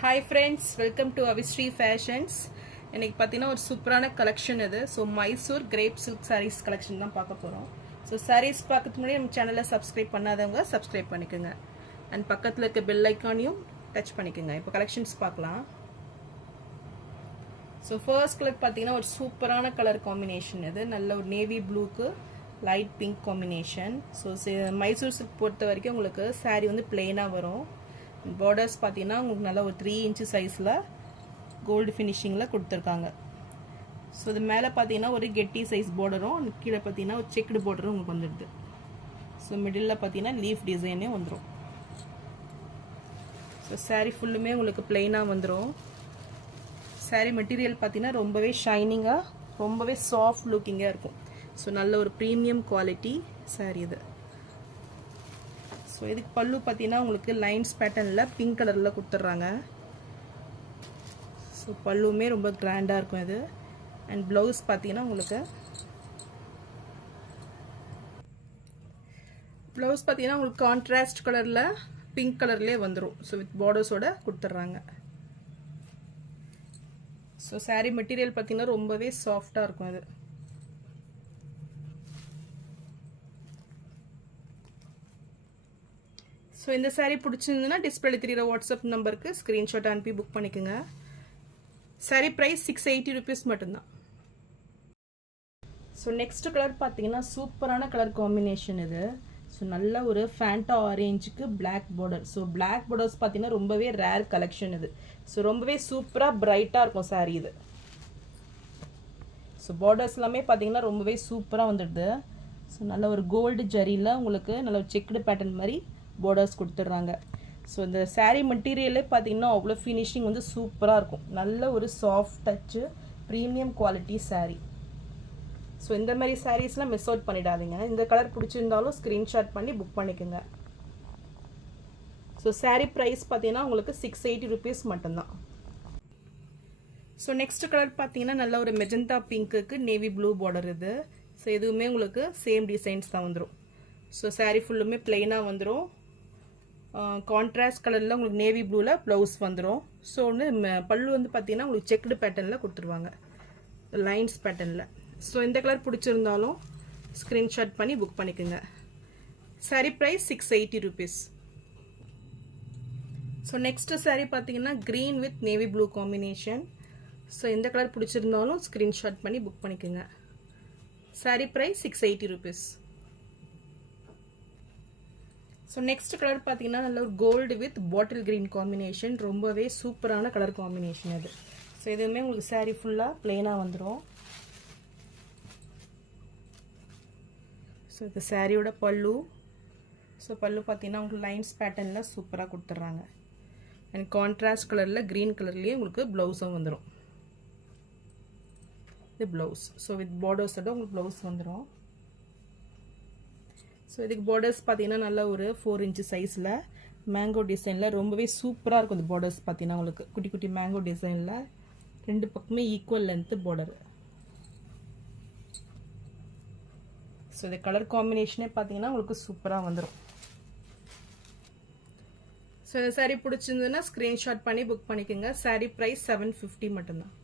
Hi friends, welcome to Avishri Fashions. இன்னைக்கு பார்த்தீங்கன்னா ஒரு சூப்பரான கலெக்ஷன் இது. So Mysore crepe silk saris collection தான் பார்க்க போகிறோம். ஸோ சாரீஸ் பார்க்கறதுக்கு முன்னாடி நம்ம சேனலை சப்ஸ்கிரைப் பண்ணாதவங்க சப்ஸ்கிரைப் பண்ணிக்கோங்க. அண்ட் பக்கத்தில் இருக்க பெல் ஐக்கானையும் டச் பண்ணிக்கோங்க. இப்போ கலெக்ஷன்ஸ் பார்க்கலாம். ஸோ ஃபர்ஸ்ட் கலர் பார்த்தீங்கன்னா ஒரு சூப்பரான கலர் காம்பினேஷன் இது. நல்ல ஒரு நேவி ப்ளூக்கு light pink combination. So Mysore silk பொறுத்த வரைக்கும் உங்களுக்கு சாரீ வந்து பிளெயினாக வரும். பார்டர்ஸ் பார்த்தீங்கன்னா உங்களுக்கு நல்லா ஒரு 3 இன்ச்சு சைஸில் கோல்டு ஃபினிஷிங்கில் கொடுத்துருக்காங்க. ஸோ இது மேலே பார்த்தீங்கன்னா ஒரு கெட்டி சைஸ் பார்டரும் கீழே பார்த்தீங்கன்னா ஒரு செக்குடு பார்டரும் உங்களுக்கு வந்துடுது. ஸோ மிடில் பார்த்தீங்கன்னா லீஃப் டிசைனே வந்துடும். ஸோ சாரீ ஃபுல்லுமே உங்களுக்கு பிளெயினாக வந்துடும். சாரீ மெட்டீரியல் பார்த்தீங்கன்னா ரொம்பவே ஷைனிங்காக ரொம்பவே சாஃப்ட் லுக்கிங்காக இருக்கும். ஸோ நல்ல ஒரு ப்ரீமியம் குவாலிட்டி சாரீ இது. ஸோ இதுக்கு பல்லு பார்த்தீங்கன்னா உங்களுக்கு லைன்ஸ் பேட்டர்னில் பிங்க் கலரில் கொடுத்துட்றாங்க. ஸோ பல்லுமே ரொம்ப கிராண்டாக இருக்கும் இது. அண்ட் ப்ளவுஸ் பார்த்தீங்கன்னா உங்களுக்கு கான்ட்ராஸ்ட் கலரில் பிங்க் கலர்லேயே வந்துடும். ஸோ வித் பார்டர்ஸோட கொடுத்துட்றாங்க. ஸோ சாரீ மெட்டீரியல் பார்த்தீங்கன்னா ரொம்பவே சாஃப்டாக இருக்கும் இது. ஸோ இந்த சாரீ பிடிச்சிருந்ததுன்னா டிஸ்பிளே தெரியுற வாட்ஸ்அப் நம்பருக்கு ஸ்க்ரீன்ஷாட் அனுப்பி புக் பண்ணிக்கோங்க. சாரீ ப்ரைஸ் 680 rupees மட்டும்தான். ஸோ நெக்ஸ்ட் கலர் பார்த்தீங்கன்னா சூப்பரான கலர் காம்பினேஷன் இது. ஸோ நல்ல ஒரு ஃபேண்டா ஆரேஞ்சுக்கு black border. So black borders பார்த்தீங்கன்னா ரொம்பவே ரேர் கலெக்ஷன் இது. ஸோ ரொம்பவே சூப்பராக பிரைட்டாக இருக்கும் சாரீ இது. ஸோ பார்டர்ஸ் எல்லாமே பார்த்தீங்கன்னா ரொம்பவே சூப்பராக வந்துடுது. ஸோ நல்ல ஒரு கோல்டு ஜரியில் உங்களுக்கு நல்ல ஒரு செக்குடு பேட்டர்ன் மாதிரி பார்டர்ஸ் கொடுத்துட்றாங்க. ஸோ இந்த சாரீ மெட்டீரியலே பார்த்தீங்கன்னா அவ்வளோ ஃபினிஷிங் வந்து சூப்பராக இருக்கும். நல்ல ஒரு soft touch premium quality sari. So இந்த மாதிரி சாரீஸ்லாம் மிஸ் அவுட் பண்ணிடாதீங்க. இந்த கலர் பிடிச்சிருந்தாலும் ஸ்க்ரீன்ஷாட் பண்ணி புக் பண்ணிக்கோங்க. ஸோ சாரீ ப்ரைஸ் பார்த்தீங்கன்னா உங்களுக்கு 680 rupees மட்டும்தான். ஸோ நெக்ஸ்ட் கலர் பார்த்தீங்கன்னா நல்ல ஒரு மெஜந்தா பிங்க்குக்கு நேவி ப்ளூ பார்டர் இது. ஸோ எதுவுமே உங்களுக்கு சேம் டிசைன்ஸ் தான் வந்துடும். ஸோ சாரீ ஃபுல்லுமே பிளெயினாக வந்துடும். கான்ட்ராஸ்ட் கலரில் உங்களுக்கு நேவி ப்ளூவில் ப்ளவுஸ் வந்துடும். ஸோ பல்லு வந்து பார்த்தீங்கன்னா உங்களுக்கு செக்குடு பேட்டர்னில் கொடுத்துருவாங்க, லைன்ஸ் பேட்டர்னில். ஸோ இந்த கலர் பிடிச்சிருந்தாலும் ஸ்க்ரீன்ஷாட் பண்ணி புக் பண்ணிக்கோங்க. Sari price 680 rupees. So next sari பார்த்தீங்கன்னா green with navy blue combination. So இந்த கலர் பிடிச்சிருந்தாலும் ஸ்க்ரீன்ஷாட் பண்ணி புக் பண்ணிக்கோங்க. Sari price 680 rupees. So next colour பார்த்தீங்கன்னா நல்ல ஒரு gold with bottle green combination. ரொம்பவே சூப்பரான கலர் காம்பினேஷன் அது. ஸோ இதுவுமே உங்களுக்கு சாரீ ஃபுல்லாக பிளெயினாக வந்துடும். ஸோ இது சாரியோட பல்லு. ஸோ பல்லு பார்த்தீங்கன்னா உங்களுக்கு லைன்ஸ் பேட்டர்னில் சூப்பராக கொடுத்துட்றாங்க. அண்ட் கான்ட்ராஸ்ட் கலரில் க்ரீன் கலர்லேயே உங்களுக்கு ப்ளவுஸும் வந்துடும். இது ப்ளவுஸ். ஸோ வித் பார்டர்ஸோட உங்களுக்கு ப்ளவுஸ் வந்துடும். ஸோ இதுக்கு பார்டர்ஸ் பார்த்தீங்கன்னா நல்லா ஒரு 4 இன்ச்சு சைஸில் மேங்கோ டிசைனில் ரொம்பவே சூப்பராக இருக்கும். இந்த பார்டர்ஸ் பார்த்தீங்கன்னா உங்களுக்கு குட்டி குட்டி மேங்கோ டிசைனில் ரெண்டு பக்கமே ஈக்குவல் லென்த்து பார்டர். ஸோ இந்த கலர் காம்பினேஷனே பார்த்தீங்கன்னா உங்களுக்கு சூப்பராக வந்துடும். ஸோ இந்த சாரீ பிடிச்சிருந்ததுன்னா ஸ்க்ரீன்ஷாட் பண்ணி புக் பண்ணிக்கோங்க. சாரீ ப்ரைஸ் 750 மட்டும்தான்.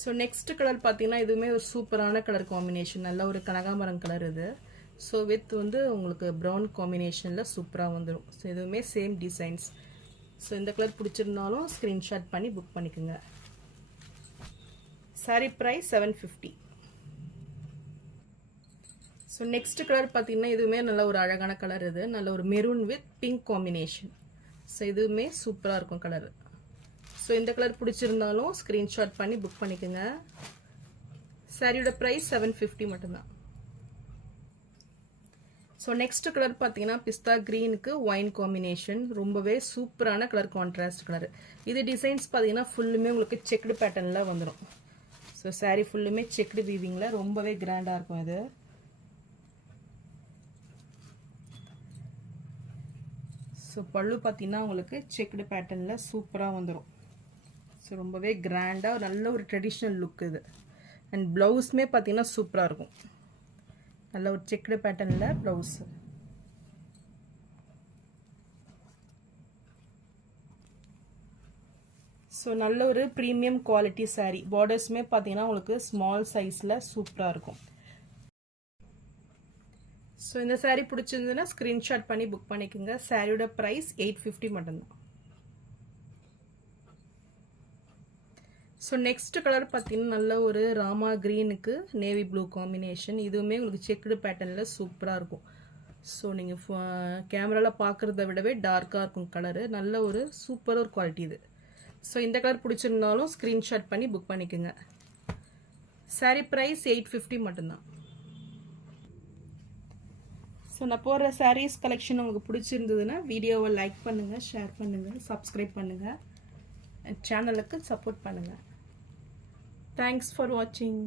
ஸோ நெக்ஸ்ட் கலர் பார்த்தீங்கன்னா இதுவுமே ஒரு சூப்பரான கலர் காம்பினேஷன். நல்ல ஒரு கனகாமரம் கலர் இது. ஸோ வித் வந்து உங்களுக்கு ப்ரௌன் காம்பினேஷனில் சூப்பராக வந்துடும். ஸோ இதுவுமே சேம் டிசைன்ஸ். ஸோ இந்த கலர் பிடிச்சிருந்தாலும் ஸ்க்ரீன்ஷாட் பண்ணி புக் பண்ணிக்கோங்க. Sari price 750. So next colour பார்த்தீங்கன்னா இதுவுமே நல்ல ஒரு அழகான கலர் இது. நல்ல ஒரு maroon with pink combination. So இதுவுமே சூப்பராக இருக்கும் கலர். ஸோ இந்த கலர் பிடிச்சிருந்தாலும் ஸ்க்ரீன்ஷாட் பண்ணி புக் பண்ணிக்கோங்க. சாரியோட ப்ரைஸ் 750 மட்டும்தான். ஸோ நெக்ஸ்ட் கலர் பார்த்தீங்கன்னா பிஸ்தா க்ரீனுக்கு ஒயின் காம்பினேஷன். ரொம்பவே சூப்பரான கலர், கான்ட்ராஸ்ட் கலர். இது டிசைன்ஸ் பார்த்தீங்கன்னா ஃபுல்லுமே உங்களுக்கு செக்குடு பேட்டர்னில் வந்துடும். ஸோ சாரீ ஃபுல்லுமே செக்குடு வீவிங்கில் ரொம்பவே கிராண்டாக இருக்கும் இது. ஸோ பல்லு பார்த்தீங்கன்னா உங்களுக்கு செக்குடு பேட்டர்னில் சூப்பராக வந்துடும். ஸோ ரொம்பவே கிராண்டாக நல்ல ஒரு ட்ரெடிஷ்னல் லுக் இது. அண்ட் ப்ளவுஸுமே பார்த்தீங்கன்னா சூப்பராக இருக்கும். நல்ல ஒரு செக்குடு பேட்டர்னில் ப்ளவுஸு. ஸோ நல்ல ஒரு ப்ரீமியம் குவாலிட்டி saree. பார்டர்ஸுமே பார்த்தீங்கன்னா உங்களுக்கு ஸ்மால் சைஸில் சூப்பராக இருக்கும். ஸோ இந்த saree பிடிச்சிருந்ததுன்னா ஸ்க்ரீன்ஷாட் பண்ணி புக் பண்ணிக்கோங்க. சாரியோட ப்ரைஸ் 850 மட்டும்தான். ஸோ நெக்ஸ்ட் கலர் பார்த்தீங்கன்னா நல்ல ஒரு ராமா க்ரீனுக்கு நேவி ப்ளூ காம்பினேஷன். இதுவுமே உங்களுக்கு செக்குடு பேட்டர்னில் சூப்பராக இருக்கும். ஸோ நீங்கள் கேமராவில் பார்க்குறத விடவே டார்க்காக இருக்கும் கலரு. நல்ல ஒரு சூப்பர் ஒரு குவாலிட்டி இது. ஸோ இந்த கலர் பிடிச்சிருந்தாலும் ஸ்க்ரீன்ஷாட் பண்ணி புக் பண்ணிக்கோங்க. சாரீ ப்ரைஸ் 850 மட்டும்தான். ஸோ நான் போடுற சாரீஸ் கலெக்ஷன் உங்களுக்கு பிடிச்சிருந்ததுன்னா வீடியோவை லைக் பண்ணுங்கள், ஷேர் பண்ணுங்கள், சப்ஸ்கிரைப் பண்ணுங்கள், சேனலுக்கு சப்போர்ட் பண்ணுங்கள். தேங்க்ஸ் ஃபார் வாட்சிங்.